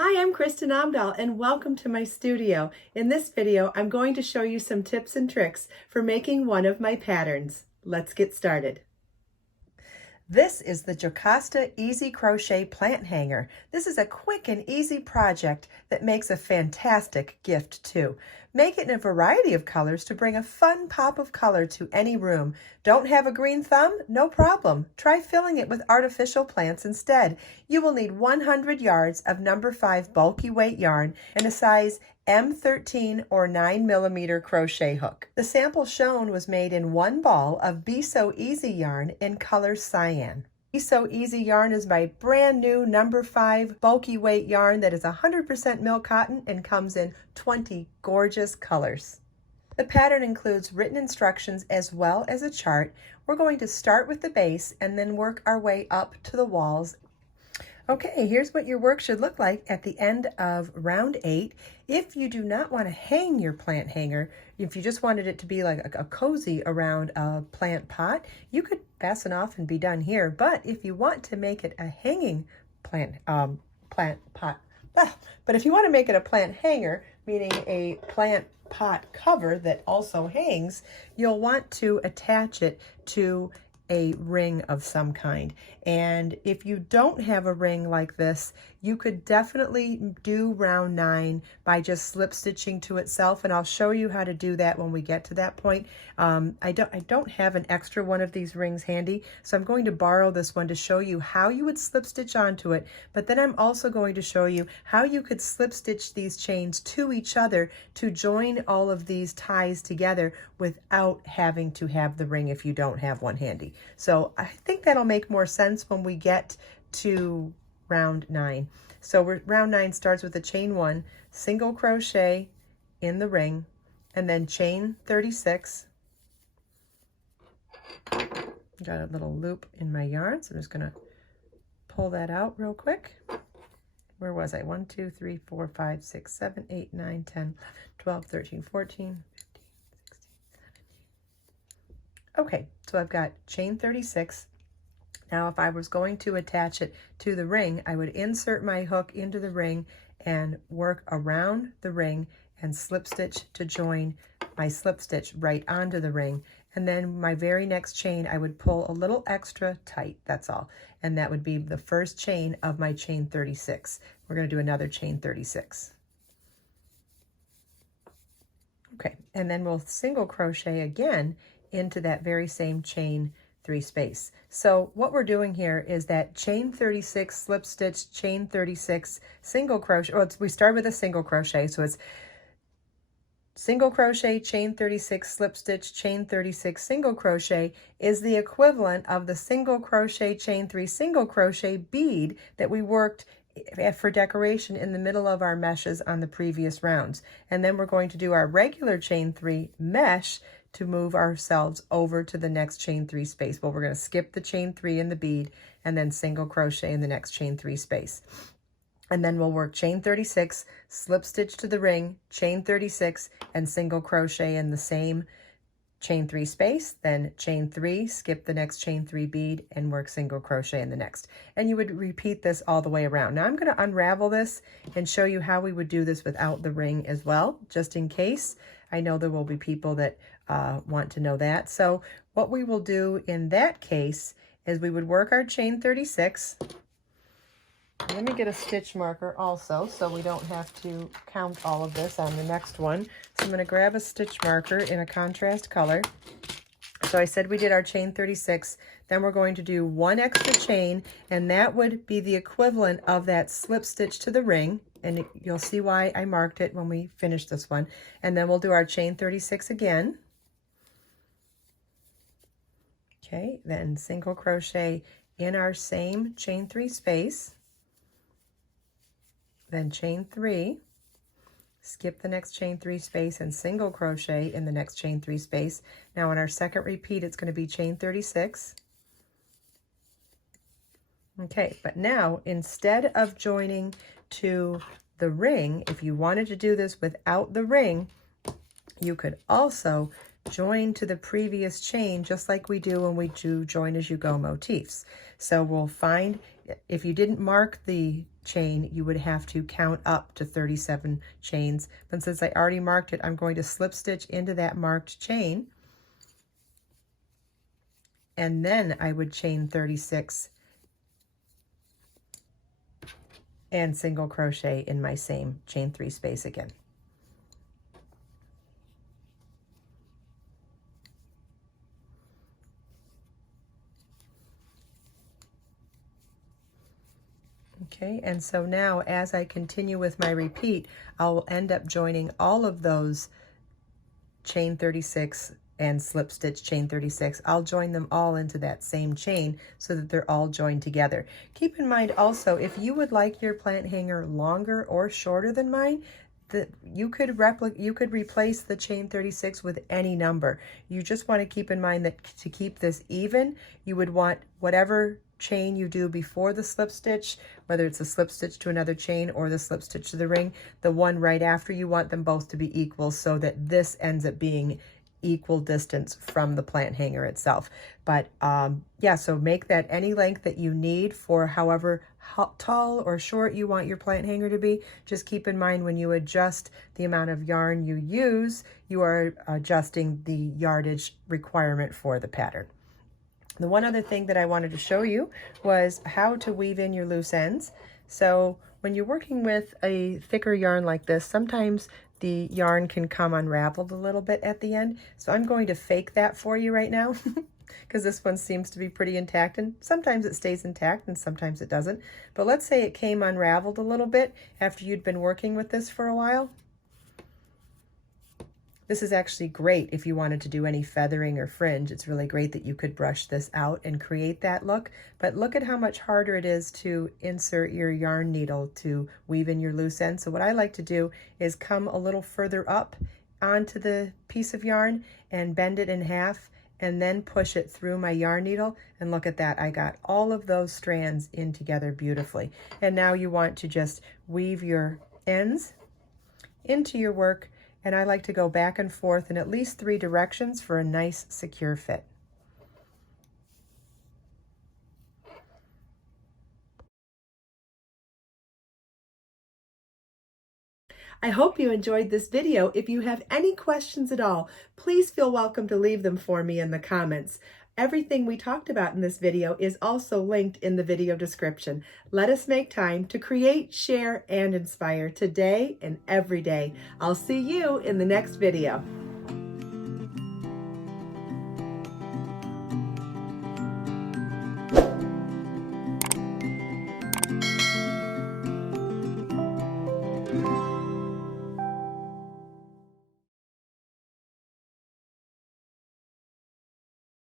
Hi, I'm Kristin Omdahl and welcome to my studio. In this video, I'm going to show you some tips and tricks for making one of my patterns. Let's get started. This is the Jocasta Easy Crochet Plant Hanger. This is a quick and easy project that makes a fantastic gift too. Make it in a variety of colors to bring a fun pop of color to any room. Don't have a green thumb? No problem. Try filling it with artificial plants instead. You will need 100 yards of number 5 bulky weight yarn and a size M13 or 9mm crochet hook. The sample shown was made in one ball of Be So Easy yarn in color cyan. Be So Easy yarn is my brand new number 5 bulky weight yarn that is 100% milk cotton and comes in 20 gorgeous colors. The pattern includes written instructions as well as a chart. We're going to start with the base and then work our way up to the walls. Okay, here's what your work should look like at the end of round 8. If you do not want to hang your plant hanger, if you just wanted it to be like a cozy around a plant pot, you could fasten off and be done here. But if you want to make it a hanging plant pot, but if you want to make it a plant hanger, meaning a plant pot cover that also hangs, you'll want to attach it to a ring of some kind. And if you don't have a ring like this, you could definitely do round 9 by just slip stitching to itself, and I'll show you how to do that when we get to that point. I don't have an extra one of these rings handy, so I'm going to borrow this one to show you how you would slip stitch onto it, but then I'm also going to show you how you could slip stitch these chains to each other to join all of these ties together without having to have the ring if you don't have one handy. So I think that'll make more sense when we get to round 9. So round 9 starts with a chain 1, single crochet in the ring, and then chain 36. Got a little loop in my yarn, so I'm just going to pull that out real quick. Where was I? 1, 2, 3, 4, 5, 6, 7, 8, 9, 10, 11, 12, 13, 14, 15, 16, 17. Okay, so I've got chain 36. Now, if I was going to attach it to the ring, I would insert my hook into the ring and work around the ring and slip stitch to join my slip stitch right onto the ring. And then my very next chain, I would pull a little extra tight, that's all. And that would be the first chain of my chain 36. We're going to do another chain 36. Okay, and then we'll single crochet again into that very same chain 3 space. So what we're doing here is that chain 36, slip stitch, chain 36, single crochet. Well, we start with a single crochet, so it's single crochet, chain 36, slip stitch, chain 36, single crochet is the equivalent of the single crochet, chain 3, single crochet bead that we worked for decoration in the middle of our meshes on the previous rounds. And then we're going to do our regular chain 3 mesh to move ourselves over to the next chain 3 space. Well, we're going to skip the chain 3 in the bead and then single crochet in the next chain 3 space. And then we'll work chain 36, slip stitch to the ring, chain 36, and single crochet in the same chain 3 space, then chain 3, skip the next chain 3 bead, and work single crochet in the next. And you would repeat this all the way around. Now I'm going to unravel this and show you how we would do this without the ring as well, just in case. I know there will be people that want to know that. So what we will do in that case is we would work our chain 36. Let me get a stitch marker also so we don't have to count all of this on the next one. So I'm going to grab a stitch marker in a contrast color. So I said we did our chain 36, then we're going to do one extra chain, and that would be the equivalent of that slip stitch to the ring. And you'll see why I marked it when we finish this one. And then we'll do our chain 36 again. Okay, then single crochet in our same chain 3 space. Then chain 3, skip the next chain 3 space and single crochet in the next chain 3 space. Now in our second repeat, it's going to be chain 36. Okay, but now instead of joining to the ring, if you wanted to do this without the ring, you could also join to the previous chain just like we do when we do join as you go motifs. So we'll find, if you didn't mark the chain, you would have to count up to 37 chains. But since I already marked it, I'm going to slip stitch into that marked chain. And then I would chain 36 and single crochet in my same chain 3 space again. Okay, and so now as I continue with my repeat, I'll end up joining all of those chain 36 and slip stitch chain 36. I'll join them all into that same chain so that they're all joined together. Keep in mind also, if you would like your plant hanger longer or shorter than mine, that you could replace the chain 36 with any number. You just want to keep in mind that to keep this even, you would want whatever chain you do before the slip stitch, whether it's a slip stitch to another chain or the slip stitch to the ring, the one right after, you want them both to be equal so that this ends up being equal distance from the plant hanger itself. But yeah, so make that any length that you need for however tall or short you want your plant hanger to be. Just keep in mind when you adjust the amount of yarn you use, you are adjusting the yardage requirement for the pattern. The one other thing that I wanted to show you was how to weave in your loose ends. So when you're working with a thicker yarn like this, sometimes the yarn can come unraveled a little bit at the end. So I'm going to fake that for you right now because this one seems to be pretty intact, and sometimes it stays intact and sometimes it doesn't. But let's say it came unraveled a little bit after you'd been working with this for a while. This is actually great if you wanted to do any feathering or fringe. It's really great that you could brush this out and create that look. But look at how much harder it is to insert your yarn needle to weave in your loose end. So what I like to do is come a little further up onto the piece of yarn and bend it in half and then push it through my yarn needle. And look at that, I got all of those strands in together beautifully. And now you want to just weave your ends into your work. And I like to go back and forth in at least 3 directions for a nice secure fit. I hope you enjoyed this video. If you have any questions at all, please feel welcome to leave them for me in the comments. Everything we talked about in this video is also linked in the video description. Let us make time to create, share, and inspire today and every day. I'll see you in the next video.